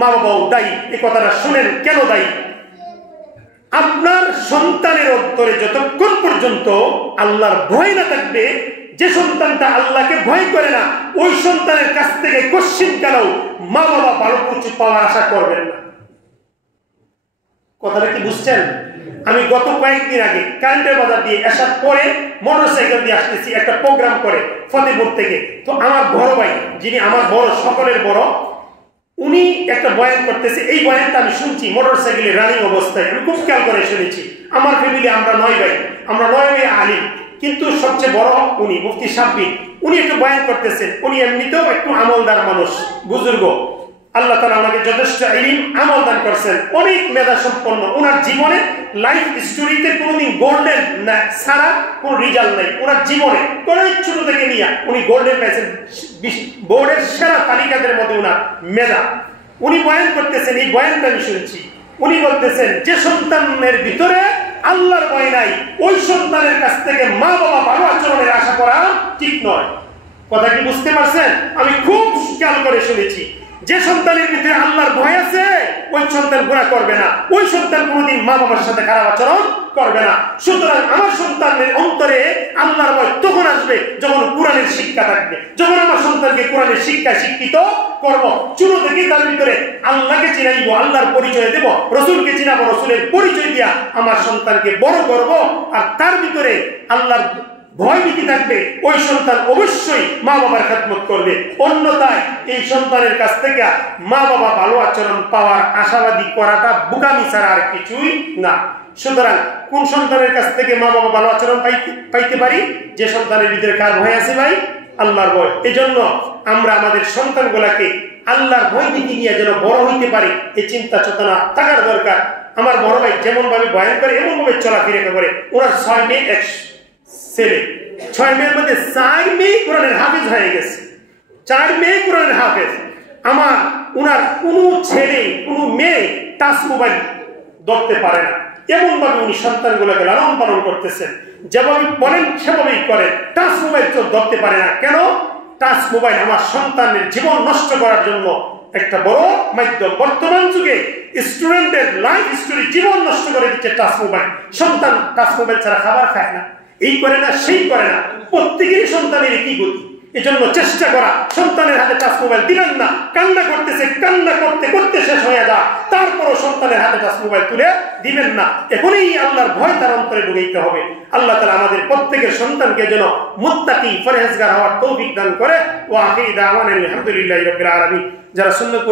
মা বাবাও দায়ী। এই কথাটা শুনেন কেন দায়ী? আপনার সন্তানের অন্তরে যতক্ষণ পর্যন্ত আল্লাহর ভয় না থাকবে, যে সন্তানটা আল্লাহকে ভয় করে না, ওই সন্তানের কাছ থেকে কোশ্চিন কালেও মা বাবা ভালো কিছু পাওয়ার আশা করবেন না। কথাটা কি বুঝছেন? আমি গত কয়েকদিন আগে কারেন্টের বাজার দিয়ে আসার পরে মোটরসাইকেল দিয়ে আসতেছি একটা প্রোগ্রাম করে ফতেপুর থেকে। তো আমার বড় ভাই, যিনি আমার বড়, সকলের বড়, উনি একটা বয়ান করতেছে। এই বয়ানটা আমি শুনছি মোটরসাইকেলে রানিং অবস্থায়, আমি খুব খেয়াল করে শুনেছি। আমার ফ্যামিলি আমরা 9 ভাই, আমরা 9 ভাই আলিম, কিন্তু সবচেয়ে বড় উনি, মুফতি সাব্বির। উনি একটু বয়ান করতেছেন। উনি এমনিতেও একটু আমলদার মানুষ, বুজুর্গ। আল্লাহ তাআলা ওনাকে যথেষ্ট ইলম আমল দান করেছেন, অনেক মেধা সম্পন্ন। ওনার জীবনে লাইফ স্টোরিতে কোনোদিন গোল্ডেন না ছাড়া কোনো রেজাল্ট নাই। ওনার জীবনে অনেক ছোট থেকে নিয়ে উনি গোল্ডেন পাইছেন, বোর্ডের সেরা তালিকাদের মধ্যে ওনার মেধা। উনি বয়ান করতেছেন, এই বয়ানটা আমি শুনছি। উনি বলতেছেন যে সন্তানের ভিতরে আল্লাহর ভয় নাই, ওই সন্তানের কাছ থেকে মা বাবা ভালো আচরণের আশা করা ঠিক নয়। কথা কি বুঝতে পারছেন? আমি খুব খেয়াল করে শুনেছি। যে সন্তানের ভিতরে আল্লাহর ভয় আছে, ওই সন্তান গুনাহ করবে না, ওই সন্তান কোনোদিন মা বাবার সাথে খারাপ আচরণ করবে না। সুতরাং আমার সন্তানের অন্তরে আল্লাহর ভয় তখন আসবে যখন কোরআনের শিক্ষা থাকবে, যখন আমার সন্তানকে কোরআনের শিক্ষায় শিক্ষিত করব। ছোট থেকে তার ভিতরে আল্লাহকে চিনাইব, আল্লাহর পরিচয় দেব, রসুলকে চিনাবো, রসুলের পরিচয় দিয়া আমার সন্তানকে বড় করব। আর তার ভিতরে আল্লাহর ভয়ভীতি থাকবে, ওই সন্তান অবশ্যই মা বাবার খেদমত করবে। অন্যথায় এই সন্তানের কাছ থেকে মা বাবা ভালো আচরণ পাওয়ার আশাবাদী করাটা বোকামি ছাড়া আর কিছুই না। সুতরাং কোন সন্তানের কাছ থেকে মা বাবা ভালো আচরণ পাইতে পারি? যে সন্তানের ভিতরে কার ভয় আছে ভাই? আল্লাহর ভয়। এজন্য আমরা আমাদের সন্তানগুলাকে আল্লাহর ভয়ভীতি নিয়ে যেন বড় হইতে পারি, এই চিন্তা চেতনা থাকার দরকার। আমার বড় ভাই যেমন ভাবে বয়ান করে, এমন ভাবে চলাফেরা করে। ওনার 6 মেয়ে, 1 ছেলে। 6 মেয়ের মধ্যে 4 মেয়ে কোরআনের হাফেজ হয়ে গেছে, 4 মেয়ে কোরআনের হাফেজ। আমার উনার কোনো ছেলে, কোনো মেয়ে টাচ মোবাইল ধরতে পারে না। এমন ভাবে উনি সন্তানগুলোকে লালন পালন করতেছেন, যেভাবে বলেন সেভাবেই করেন। টাচ মোবাইল তো ধরতে পারে না। কেন? টাচ মোবাইল আমার সন্তানের জীবন নষ্ট করার জন্য একটা বড় মাধ্যম। বর্তমান যুগে স্টুডেন্টের লাইফ স্টোরি জীবন নষ্ট করে দিচ্ছে টাচ মোবাইল। সন্তান টাচ মোবাইল ছাড়া খাবার খায় না, এই করে না, সেই করে না। প্রত্যেকেরই সন্তানের একই গতি। এজন্য চেষ্টা করা, সন্তানের হাতে টাচ মোবাইল দিবেন না। কান্না করতেছে, কান্না করতে করতে শেষ হয়ে যা, তারপরও সন্তানের হাতে টাচ মোবাইল তুলে দিবেন না। এখনই আল্লাহর ভয় তার অন্তরে ঢুকাইতে হবে। আল্লাহ তাআলা আমাদের প্রত্যেকের সন্তানকে যেন মুত্তাকি পরহেজগার হওয়ার তৌফিক দান করে। ওয়া আখিরু দাওয়ানা আলহামদুলিল্লাহি রাব্বিল আলামিন। যারা সুন্নাত